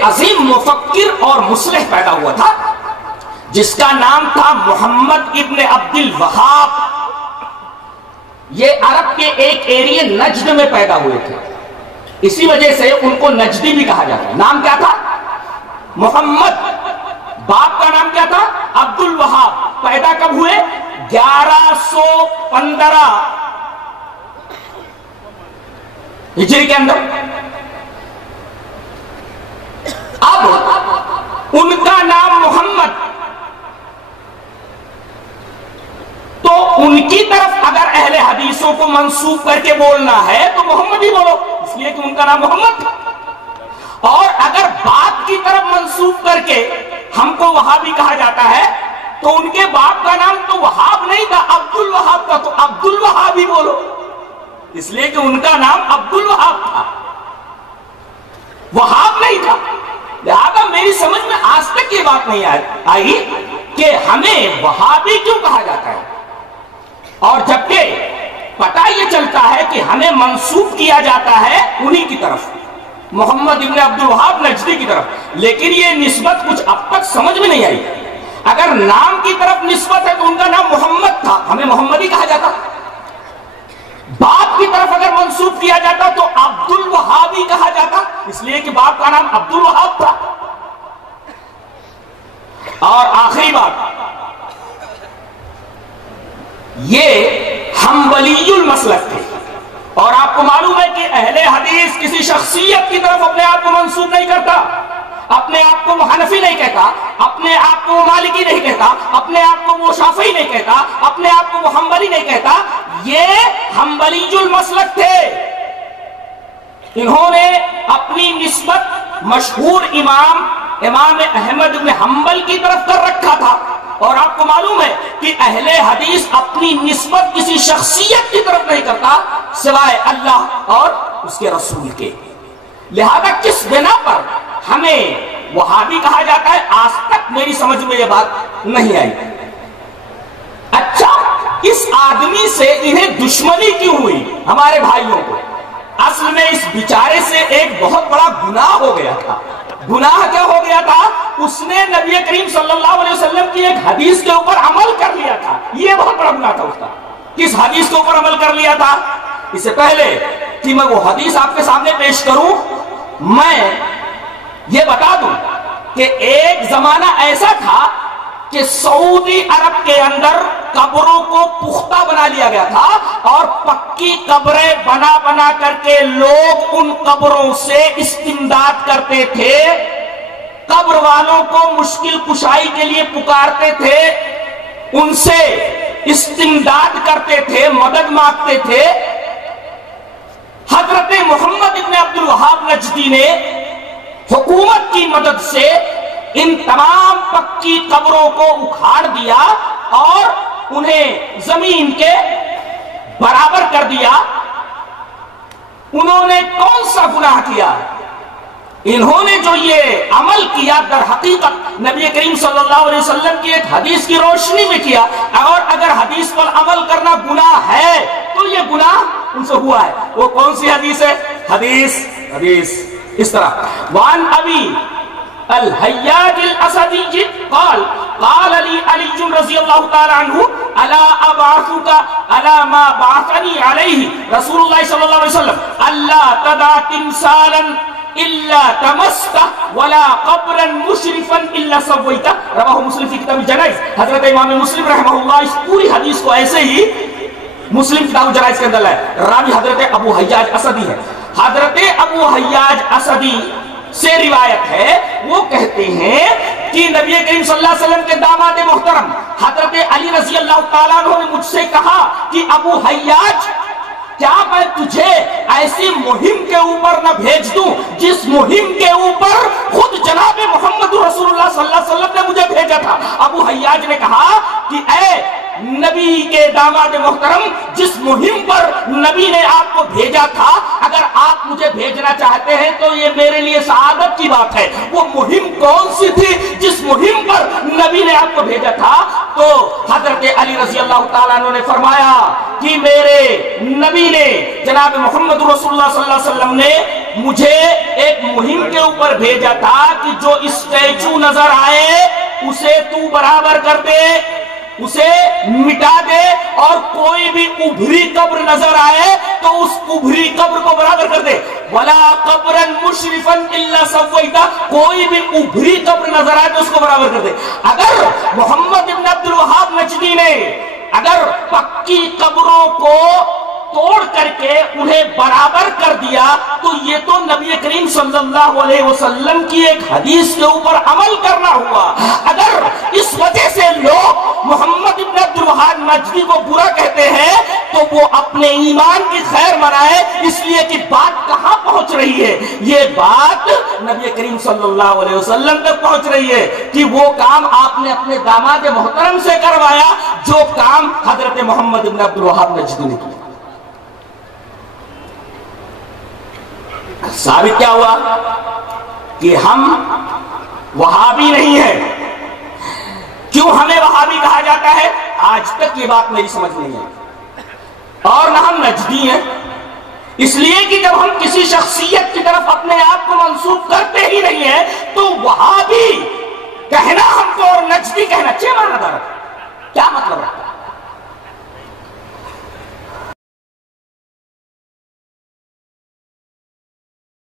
ایک عظیم مفکر اور مصلح پیدا ہوا تھا جس کا نام تھا محمد ابن عبد الوہاب. یہ عرب کے ایک ایریے نجد میں پیدا ہوئے تھے، اسی وجہ سے ان کو نجدی بھی کہا جاتا ہے. نام کیا تھا؟ محمد. باپ کا نام کیا تھا؟ عبد الوہاب. پیدا کب ہوئے؟ 1115 ہجری کے اندر. اب ان کا نام محمد، تو ان کی طرف اگر اہل حدیثوں کو منسوب کر کے بولنا ہے تو محمد ہی بولو، اس لیے کہ ان کا نام محمد تھا. اور اگر باپ کی طرف منسوب کر کے ہم کو وہابی کہا جاتا ہے تو ان کے باپ کا نام تو وہاب نہیں تھا، عبد الوہاب تھا، تو عبد الوہاب ہی بولو، اس لیے کہ ان کا نام عبد الوہاب تھا، وہاب نہیں تھا. لہذا میری سمجھ میں آج تک یہ بات نہیں آئی کہ ہمیں وہابی کیوں کہا جاتا ہے، اور جبکہ پتہ یہ چلتا ہے کہ ہمیں منسوب کیا جاتا ہے انہی کی طرف، محمد ابن عبد الوہاب نجدی کی طرف. لیکن یہ نسبت کچھ اب تک سمجھ میں نہیں آئی. اگر نام کی طرف نسبت ہے تو ان کا نام محمد تھا، ہمیں محمد ہی کہا جاتا. باپ کی طرف اگر منسوب کیا جاتا تو عبد الوہاب ہی کہا جاتا، اس لیے کہ باپ کا نام عبد الوہاب تھا. اور آخری بات، یہ حنبلی المسلک تھے، اور آپ کو معلوم ہے کہ اہل حدیث کسی شخصیت کی طرف اپنے آپ کو منسوب نہیں کرتا، اپنے آپ کو وہ حنفی نہیں کہتا، اپنے آپ کو وہ مالکی نہیں کہتا، اپنے آپ کو وہ شافعی نہیں کہتا، اپنے آپ کو وہ حنبلی نہیں کہتا. یہ حنبلی المسلک تھے. انہوں نے اپنی نسبت مشہور امام احمد بن حنبل کی طرف کر رکھا تھا. اور آپ کو معلوم ہے کہ اہل حدیث اپنی نسبت کسی شخصیت کی طرف نہیں کرتا سوائے اللہ اور اس کے رسول کے. لہذا کس بنا پر ہمیں وہابی کہا جاتا ہے، آج تک میری سمجھ میں یہ بات نہیں آئی. اچھا، اس آدمی سے انہیں دشمنی کیوں ہوئی ہمارے بھائیوں کو؟ اصل میں اس بیچارے سے ایک بہت بڑا گناہ ہو گیا تھا. گناہ کیا ہو گیا تھا؟ اس نے نبی کریم صلی اللہ علیہ وسلم کی ایک حدیث کے اوپر عمل کر لیا تھا. یہ بہت بڑا گناہ تھا اس کا. کس حدیث کے اوپر عمل کر لیا تھا؟ اس سے پہلے کہ میں وہ حدیث آپ کے سامنے پیش کروں، میں یہ بتا دوں کہ ایک زمانہ ایسا تھا کہ سعودی عرب کے اندر قبروں کو پختہ بنا لیا گیا تھا، اور پکی قبریں بنا بنا کر کے لوگ ان قبروں سے استمداد کرتے تھے. قبر والوں کو مشکل کشائی کے لیے پکارتے تھے، ان سے استمداد کرتے تھے، مدد مانگتے تھے. حضرت محمد ابن عبد الوہاب نجدی نے حکومت کی مدد سے ان تمام پکی قبروں کو اکھاڑ دیا اور انہیں زمین کے برابر کر دیا. انہوں نے کون سا گناہ کیا؟ انہوں نے جو یہ عمل کیا در حقیقت نبی کریم صلی اللہ علیہ وسلم کی ایک حدیث کی روشنی میں کیا. اور اگر حدیث پر عمل کرنا گناہ ہے تو یہ گناہ ان سے ہوا ہے. وہ کون سی حدیث ہے؟ حدیث اس طرح، وان ابی الحیاج الاسدی قال قال علی رضی اللہ تعالی عنہ الا ابعثک الا ما بعثنی علیہ رسول اللہ صلی اللہ علیہ وسلم الا تدع تمثالا الا تمسته ولا قبرا مشرفا الا سویته. رواہ مسلم فی کتاب الجنائز. حضرت امام مسلم رحمہ اللہ اس پوری حدیث کو ایسے ہی مسلم کتاب الجنائز کے اندر لائے. راوی حضرت ابو حیاج اسدی ہے. حضرت ابو حیاج اسدی سے روایت ہے، وہ کہتے ہیں کہ نبی کریم صلی اللہ علیہ وسلم کے داماد محترم حضرت علی رضی اللہ تعالیٰ عنہ نے مجھ سے کہا کہ ابو حیاج، کیا میں تجھے ایسی مہم کے اوپر نہ بھیج دوں جس مہم کے اوپر خود جناب محمد رسول اللہ صلی اللہ علیہ وسلم نے مجھے بھیجا تھا؟ ابو حیاج نے کہا کہ اے نبی کے داماد محترم، جس مہم پر نبی نے آپ کو بھیجا تھا، اگر آپ مجھے بھیجنا چاہتے ہیں تو یہ میرے لیے سعادت کی بات ہے. وہ مہم کون سی تھی جس مہم پر نبی نے آپ کو بھیجا تھا؟ تو حضرت علی رضی اللہ تعالیٰ عنہ نے فرمایا کہ میرے نبی نے، جناب محمد رسول اللہ صلی اللہ علیہ وسلم نے مجھے ایک مہم کے اوپر بھیجا تھا کہ جو اسٹیچو نظر آئے اسے تو برابر کر دے، اسے مٹا دے، اور کوئی بھی ابھری قبر نظر آئے تو اس ابھری قبر کو برابر کر دے۔ وَلَا قَبْرًا مُشْرِفًا إِلَّا سَوَّيْتَ، کوئی بھی ابھری قبر نظر آئے تو اس کو برابر کر دے۔ اگر محمد بن عبد الوہاب نجدی نے اگر پکی قبروں کو توڑ کر کے انہیں برابر کر دیا تو یہ تو نبی کریم صلی اللہ علیہ وسلم کی ایک حدیث کے اوپر عمل کرنا ہوا۔ اگر اس وجہ سے لوگ محمد بن عبد الوہاب نجدی کو برا کہتے ہیں تو وہ اپنے ایمان کی خیر منائے، اس لیے کہ بات کہاں پہنچ رہی ہے؟ یہ بات نبی کریم صلی اللہ علیہ وسلم تک پہنچ رہی ہے کہ وہ کام آپ نے اپنے داماد محترم سے کروایا جو کام حضرت محمد بن عبد الوہاب نجدی نے کیا۔ ثابت کیا ہوا کہ ہم وہابی نہیں ہیں۔ کیوں ہمیں وہابی کہا جاتا ہے؟ آج تک یہ بات میری سمجھ نہیں ہے۔ اور نہ ہم نجدی ہیں، اس لیے کہ جب ہم کسی شخصیت کی طرف اپنے آپ کو منسوب کرتے ہی نہیں ہیں تو وہابی کہنا ہم کو اور نجدی کہنا کیا معنی دار ہے؟ کیا مطلب ہے؟